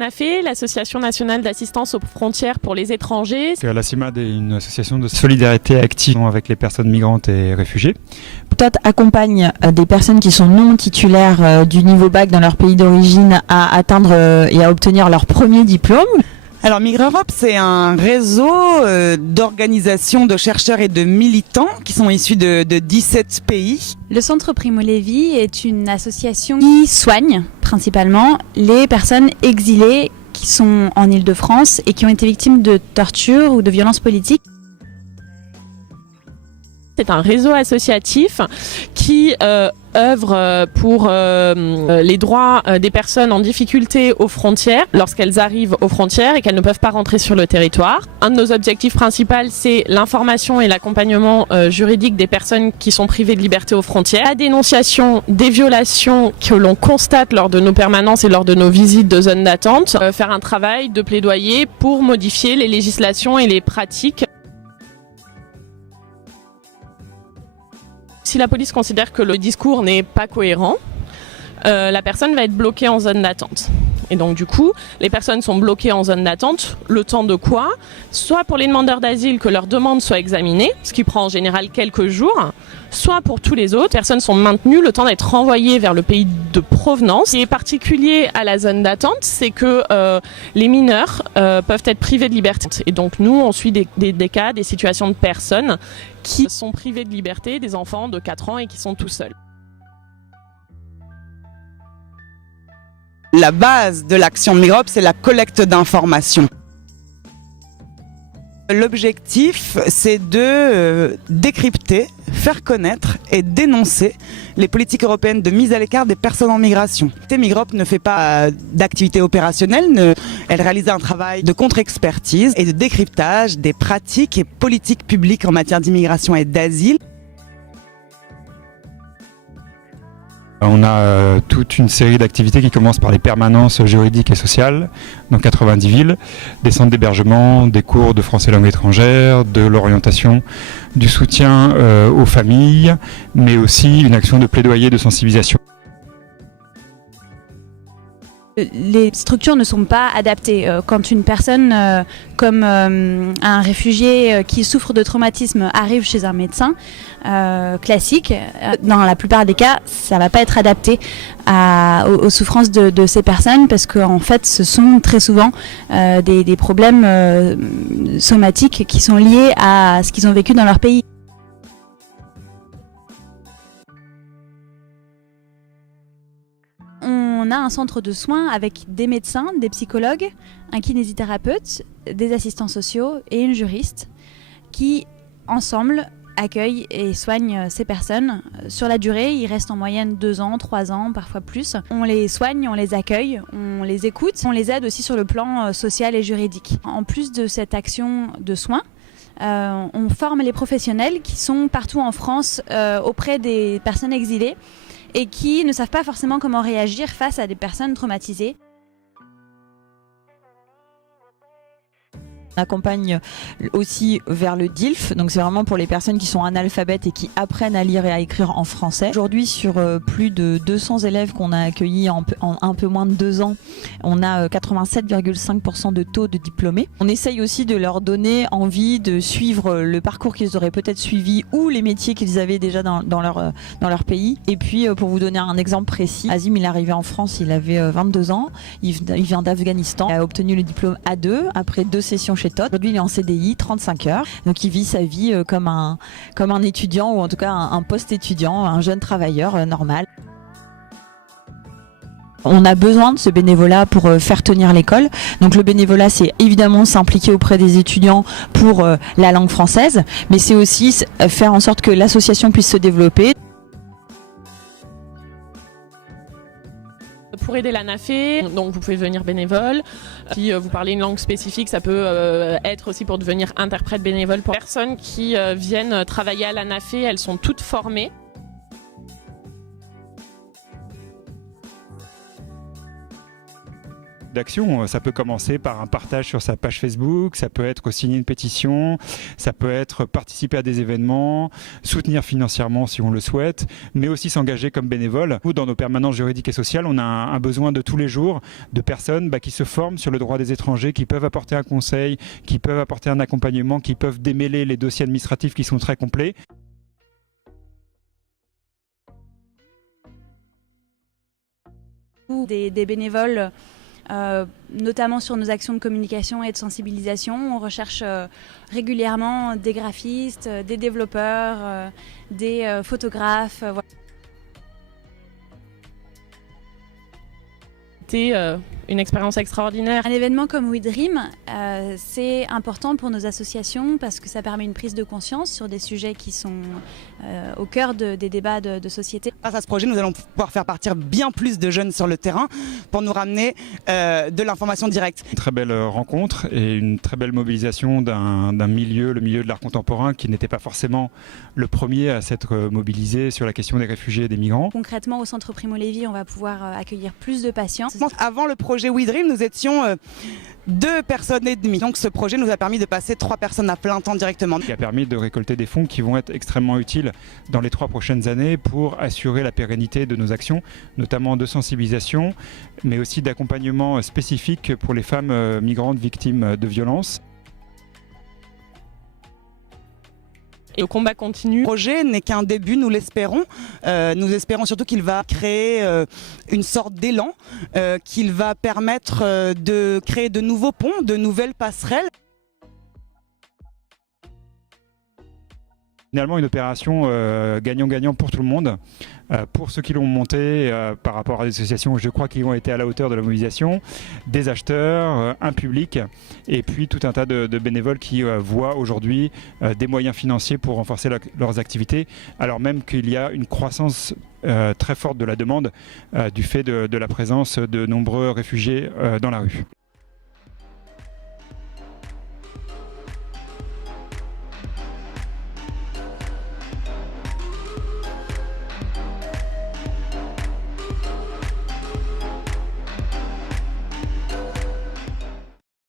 ANAFE, l'Association nationale d'assistance aux frontières pour les étrangers. La CIMAD est une association de solidarité active avec les personnes migrantes et réfugiées. Peut-être accompagne des personnes qui sont non titulaires du niveau bac dans leur pays d'origine à atteindre et à obtenir leur premier diplôme. Alors Migre-Europe, c'est un réseau d'organisations, de chercheurs et de militants qui sont issus de 17 pays. Le Centre Primo Levi est une association qui soigne principalement les personnes exilées qui sont en Île-de-France et qui ont été victimes de torture ou de violences politiques. C'est un réseau associatif qui œuvre pour les droits des personnes en difficulté aux frontières lorsqu'elles arrivent aux frontières et qu'elles ne peuvent pas rentrer sur le territoire. Un de nos objectifs principaux, c'est l'information et l'accompagnement juridique des personnes qui sont privées de liberté aux frontières. La dénonciation des violations que l'on constate lors de nos permanences et lors de nos visites de zones d'attente. Faire un travail de plaidoyer pour modifier les législations et les pratiques. Si la police considère que le discours n'est pas cohérent, la personne va être bloquée en zone d'attente. Et donc du coup, les personnes sont bloquées en zone d'attente, le temps de quoi? Soit pour les demandeurs d'asile que leur demande soit examinée, ce qui prend en général quelques jours, soit pour tous les autres, les personnes sont maintenues le temps d'être renvoyées vers le pays de provenance. Ce qui est particulier à la zone d'attente, c'est que les mineurs peuvent être privés de liberté. Et donc nous, on suit des cas, des situations de personnes qui sont privées de liberté, des enfants de 4 ans et qui sont tout seuls. La base de l'action Migre-Europe, c'est la collecte d'informations. L'objectif, c'est de décrypter, faire connaître et dénoncer les politiques européennes de mise à l'écart des personnes en migration. Migre-Europe ne fait pas d'activité opérationnelle, elle réalise un travail de contre-expertise et de décryptage des pratiques et politiques publiques en matière d'immigration et d'asile. On a toute une série d'activités qui commencent par les permanences juridiques et sociales dans 90 villes, des centres d'hébergement, des cours de français langue étrangère, de l'orientation, du soutien aux familles, mais aussi une action de plaidoyer de sensibilisation. Les structures ne sont pas adaptées. Quand une personne comme un réfugié qui souffre de traumatisme arrive chez un médecin classique, dans la plupart des cas, ça ne va pas être adapté aux souffrances de ces personnes parce qu'en fait, ce sont très souvent des problèmes somatiques qui sont liés à ce qu'ils ont vécu dans leur pays. On a un centre de soins avec des médecins, des psychologues, un kinésithérapeute, des assistants sociaux et une juriste qui, ensemble, accueillent et soignent ces personnes. Sur la durée, ils restent en moyenne 2 ans, 3 ans, parfois plus. On les soigne, on les accueille, on les écoute, on les aide aussi sur le plan social et juridique. En plus de cette action de soins, on forme les professionnels qui sont partout en France auprès des personnes exilées et qui ne savent pas forcément comment réagir face à des personnes traumatisées. On accompagne aussi vers le DILF, donc c'est vraiment pour les personnes qui sont analphabètes et qui apprennent à lire et à écrire en français. Aujourd'hui, sur plus de 200 élèves qu'on a accueillis en un peu moins de 2 ans, on a 87,5% de taux de diplômés. On essaye aussi de leur donner envie de suivre le parcours qu'ils auraient peut-être suivi ou les métiers qu'ils avaient déjà dans leur pays. Et puis, pour vous donner un exemple précis, Azim, il est arrivé en France, il avait 22 ans, il vient d'Afghanistan, il a obtenu le diplôme A2 après 2 sessions chez Todd. Aujourd'hui, il est en CDI, 35 heures. Donc, il vit sa vie comme un étudiant ou en tout cas un post-étudiant, un jeune travailleur normal. On a besoin de ce bénévolat pour faire tenir l'école. Donc le bénévolat, c'est évidemment s'impliquer auprès des étudiants pour la langue française, mais c'est aussi faire en sorte que l'association puisse se développer. Pour aider l'ANAFE, donc vous pouvez devenir bénévole. Si vous parlez une langue spécifique, ça peut être aussi pour devenir interprète bénévole. Pour les personnes qui viennent travailler à l'ANAFE, elles sont toutes formées. d'actions. Ça peut commencer par un partage sur sa page Facebook, ça peut être signer une pétition, ça peut être participer à des événements, soutenir financièrement si on le souhaite, mais aussi s'engager comme bénévole. Dans nos permanences juridiques et sociales, on a un besoin de tous les jours de personnes qui se forment sur le droit des étrangers, qui peuvent apporter un conseil, qui peuvent apporter un accompagnement, qui peuvent démêler les dossiers administratifs qui sont très complets. Des bénévoles, notamment sur nos actions de communication et de sensibilisation. On recherche régulièrement des graphistes, des développeurs, des photographes. Voilà. C'était une expérience extraordinaire. Un événement comme We Dream, c'est important pour nos associations parce que ça permet une prise de conscience sur des sujets qui sont au cœur des débats de société. Grâce à ce projet, nous allons pouvoir faire partir bien plus de jeunes sur le terrain pour nous ramener de l'information directe. Une très belle rencontre et une très belle mobilisation d'un milieu, le milieu de l'art contemporain, qui n'était pas forcément le premier à s'être mobilisé sur la question des réfugiés et des migrants. Concrètement, au Centre Primo Levi, on va pouvoir accueillir plus de patients. Avant le projet We Dream, nous étions 2 personnes et demie. Donc ce projet nous a permis de passer 3 personnes à plein temps directement. Qui a permis de récolter des fonds qui vont être extrêmement utiles dans les 3 prochaines années pour assurer la pérennité de nos actions, notamment de sensibilisation, mais aussi d'accompagnement spécifique pour les femmes migrantes victimes de violences. Et le combat continue. Le projet n'est qu'un début, nous l'espérons. Nous espérons surtout qu'il va créer une sorte d'élan, qu'il va permettre de créer de nouveaux ponts, de nouvelles passerelles. Finalement, une opération gagnant-gagnant pour tout le monde. Pour ceux qui l'ont monté par rapport à des associations, je crois qu'ils ont été à la hauteur de la mobilisation, des acheteurs, un public, et puis tout un tas de bénévoles qui voient aujourd'hui des moyens financiers pour renforcer leurs activités, alors même qu'il y a une croissance très forte de la demande du fait de la présence de nombreux réfugiés dans la rue.